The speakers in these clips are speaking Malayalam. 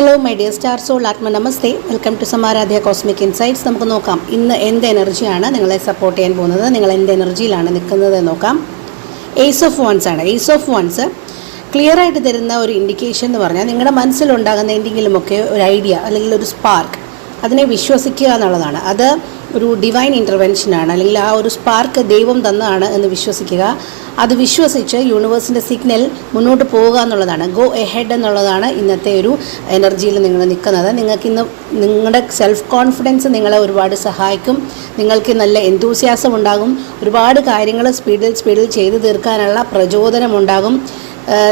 Hello my dear star soul namaste. Welcome to Samaradhya Cosmic Insights. നമുക്ക് നോക്കാം ഇന്ന് എന്ത് എനർജിയാണ് നിങ്ങളെ സപ്പോർട്ട് ചെയ്യാൻ പോകുന്നത്, നിങ്ങൾ എന്ത് എനർജിയിലാണ് നിൽക്കുന്നത് നോക്കാം. ഏസ് ഓഫ് വൺസ് ആണ്. ഏസ് ഓഫ് വൺസ് ക്ലിയർ ആയിട്ട് തരുന്ന ഒരു ഇൻഡിക്കേഷൻ എന്ന് പറഞ്ഞാൽ നിങ്ങളുടെ മനസ്സിലുണ്ടാകുന്ന എന്തെങ്കിലുമൊക്കെ ഒരു ഐഡിയ അല്ലെങ്കിൽ ഒരു സ്പാർക്ക് അതിനെ വിശ്വസിക്കുക എന്നുള്ളതാണ്. അത് ഒരു ഡിവൈൻ ഇൻ്റർവെൻഷനാണ്, അല്ലെങ്കിൽ ആ ഒരു സ്പാർക്ക് ദൈവം തന്നതാണ് എന്ന് വിശ്വസിക്കുക. അത് വിശ്വസിച്ച് യൂണിവേഴ്സിൻ്റെ സിഗ്നൽ മുന്നോട്ട് പോവുക എന്നുള്ളതാണ്. ഗോ എഹെഡ് എന്നുള്ളതാണ് ഇന്നത്തെ ഒരു എനർജിയിൽ നിങ്ങൾ നിൽക്കുന്നത്. നിങ്ങൾക്കിന്ന് നിങ്ങളുടെ സെൽഫ് കോൺഫിഡൻസ് നിങ്ങളെ ഒരുപാട് സഹായിക്കും. നിങ്ങൾക്ക് നല്ല എന്തൂസിയാസം ഉണ്ടാകും. ഒരുപാട് കാര്യങ്ങൾ സ്പീഡിൽ ചെയ്തു തീർക്കാനുള്ള പ്രചോദനമുണ്ടാകും.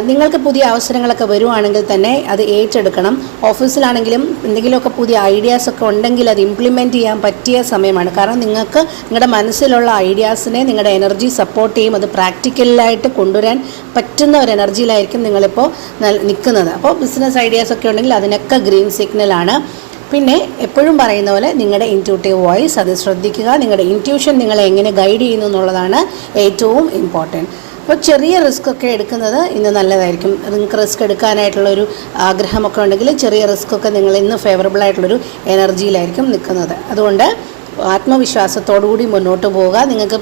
നിങ്ങൾക്ക് പുതിയ അവസരങ്ങളൊക്കെ വരുവാണെങ്കിൽ തന്നെ അത് ഏറ്റെടുക്കണം. ഓഫീസിലാണെങ്കിലും എന്തെങ്കിലുമൊക്കെ പുതിയ ഐഡിയാസൊക്കെ ഉണ്ടെങ്കിൽ അത് ഇംപ്ലിമെൻറ്റ് ചെയ്യാൻ പറ്റിയ സമയമാണ്. കാരണം നിങ്ങൾക്ക് നിങ്ങളുടെ മനസ്സിലുള്ള ഐഡിയാസിനെ നിങ്ങളുടെ എനർജി സപ്പോർട്ട് ചെയ്യും. അത് പ്രാക്ടിക്കലായിട്ട് കൊണ്ടുവരാൻ പറ്റുന്ന ഒരു എനർജിയിലായിരിക്കും നിങ്ങളിപ്പോൾ നിൽക്കുന്നത്. അപ്പോൾ ബിസിനസ് ഐഡിയാസൊക്കെ ഉണ്ടെങ്കിൽ അതിനൊക്കെ ഗ്രീൻ സിഗ്നലാണ്. പിന്നെ എപ്പോഴും പറയുന്ന പോലെ നിങ്ങളുടെ ഇൻറ്റ്യൂട്ടീവ് വോയിസ് അത് ശ്രദ്ധിക്കുക. നിങ്ങളുടെ ഇൻറ്റ്യൂഷൻ നിങ്ങളെ എങ്ങനെ ഗൈഡ് ചെയ്യുന്നു എന്നുള്ളതാണ് ഏറ്റവും ഇമ്പോർട്ടൻറ്റ്. അപ്പോൾ ചെറിയ റിസ്ക് ഒക്കെ എടുക്കുന്നത് ഇന്ന് നല്ലതായിരിക്കും. നിങ്ങൾക്ക് റിസ്ക് എടുക്കാനായിട്ടുള്ളൊരു ആഗ്രഹമൊക്കെ ഉണ്ടെങ്കിൽ ചെറിയ റിസ്ക് ഒക്കെ നിങ്ങൾ ഇന്ന് ഫേവറബിൾ ആയിട്ടുള്ളൊരു എനർജിയിലായിരിക്കും നിൽക്കുന്നത്. അതുകൊണ്ട് ആത്മവിശ്വാസത്തോടുകൂടി മുന്നോട്ട് പോവുക. നിങ്ങൾക്ക്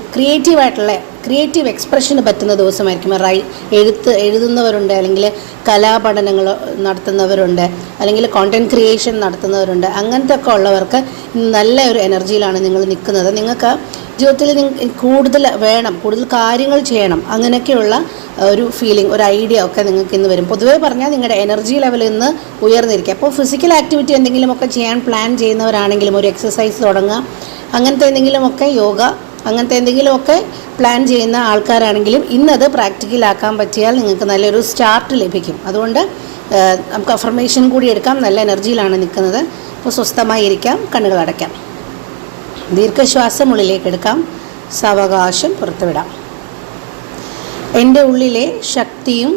ക്രിയേറ്റീവ് എക്സ്പ്രഷന് പറ്റുന്ന ദിവസമായിരിക്കും. എഴുതുന്നവരുണ്ട്, അല്ലെങ്കിൽ കലാപഠനങ്ങൾ നടത്തുന്നവരുണ്ട്, അല്ലെങ്കിൽ കോണ്ടൻറ് ക്രിയേഷൻ നടത്തുന്നവരുണ്ട്. അങ്ങനത്തെ ഒക്കെ ഉള്ളവർക്ക് നല്ല ഒരു എനർജിയിലാണ് നിങ്ങൾ നിൽക്കുന്നത്. നിങ്ങൾക്ക് ജീവിതത്തിൽ കൂടുതൽ കാര്യങ്ങൾ ചെയ്യണം, അങ്ങനെയൊക്കെയുള്ള ഒരു ഫീലിംഗ്, ഒരു ഐഡിയ ഒക്കെ നിങ്ങൾക്ക് ഇന്ന് വരും. പൊതുവേ പറഞ്ഞാൽ നിങ്ങളുടെ എനർജി ലെവൽ ഇന്ന് ഉയർന്നിരിക്കുക. അപ്പോൾ ഫിസിക്കൽ ആക്ടിവിറ്റി എന്തെങ്കിലുമൊക്കെ ചെയ്യാൻ പ്ലാൻ ചെയ്യുന്നവരാണെങ്കിലും ഒരു എക്സസൈസ് തുടങ്ങുക, അങ്ങനത്തെ എന്തെങ്കിലുമൊക്കെ യോഗ, അങ്ങനത്തെ എന്തെങ്കിലുമൊക്കെ പ്ലാൻ ചെയ്യുന്ന ആൾക്കാരാണെങ്കിലും ഇന്നത് പ്രാക്ടിക്കലാക്കാൻ പറ്റിയാൽ നിങ്ങൾക്ക് നല്ലൊരു സ്റ്റാർട്ട് ലഭിക്കും. അതുകൊണ്ട് നമുക്ക് അഫർമേഷൻ കൂടി എടുക്കാം. നല്ല എനർജിയിലാണ് നിൽക്കുന്നത്. അപ്പോൾ സ്വസ്ഥമായി ഇരിക്കാം, കണ്ണുകൾ അടയ്ക്കാം, ദീർഘശ്വാസം ഉള്ളിലേക്ക് എടുക്കാം, സാവകാശം പുറത്തുവിടാം. എൻ്റെ ഉള്ളിലെ ശക്തിയും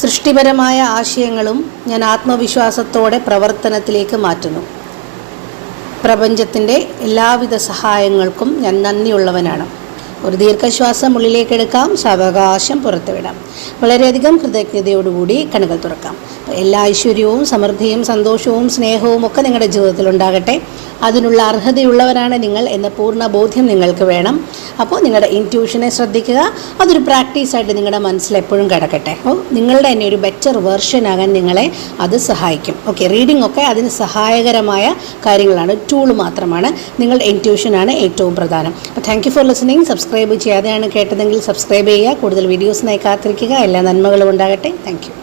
സൃഷ്ടിപരമായ ആശയങ്ങളും ഞാൻ ആത്മവിശ്വാസത്തോടെ പ്രവർത്തനത്തിലേക്ക് മാറ്റുന്നു. പ്രപഞ്ചത്തിൻ്റെ എല്ലാവിധ സഹായങ്ങൾക്കും ഞാൻ നന്ദിയുള്ളവനാണ്. ഒരു ദീർഘശ്വാസം ഉള്ളിലേക്ക് എടുക്കാം, സാവകാശം പുറത്തുവിടാം. വളരെയധികം കൃതജ്ഞതയോടുകൂടി കണ്ണുകൾ തുറക്കാം. എല്ലാ ഐശ്വര്യവും സമൃദ്ധിയും സന്തോഷവും സ്നേഹവും ഒക്കെ നിങ്ങളുടെ ജീവിതത്തിൽ ഉണ്ടാകട്ടെ. അതിനുള്ള അർഹതയുള്ളവരാണ് നിങ്ങൾ എന്ന പൂർണ്ണ ബോധ്യം നിങ്ങൾക്ക് വേണം. അപ്പോൾ നിങ്ങളുടെ ഇൻറ്റ്യൂഷനെ ശ്രദ്ധിക്കുക. അതൊരു പ്രാക്ടീസായിട്ട് നിങ്ങളുടെ മനസ്സിൽ എപ്പോഴും കിടക്കട്ടെ. അപ്പോൾ നിങ്ങളുടെ തന്നെ ഒരു ബെറ്റർ വേർഷനാകാൻ നിങ്ങളെ അത് സഹായിക്കും. ഓക്കെ, റീഡിംഗ് ഒക്കെ അതിന് സഹായകരമായ കാര്യങ്ങളാണ്, ടൂള് മാത്രമാണ്. നിങ്ങളുടെ ഇൻറ്റ്യൂഷനാണ് ഏറ്റവും പ്രധാനം. അപ്പോൾ thank you for listening. Subscribe ചെയ്യാതെയാണ് കേട്ടതെങ്കിൽ സബ്സ്ക്രൈബ് ചെയ്യുക. കൂടുതൽ വീഡിയോസിനായി കാത്തിരിക്കുക. എല്ലാ നന്മകളും ഉണ്ടാകട്ടെ. Thank you.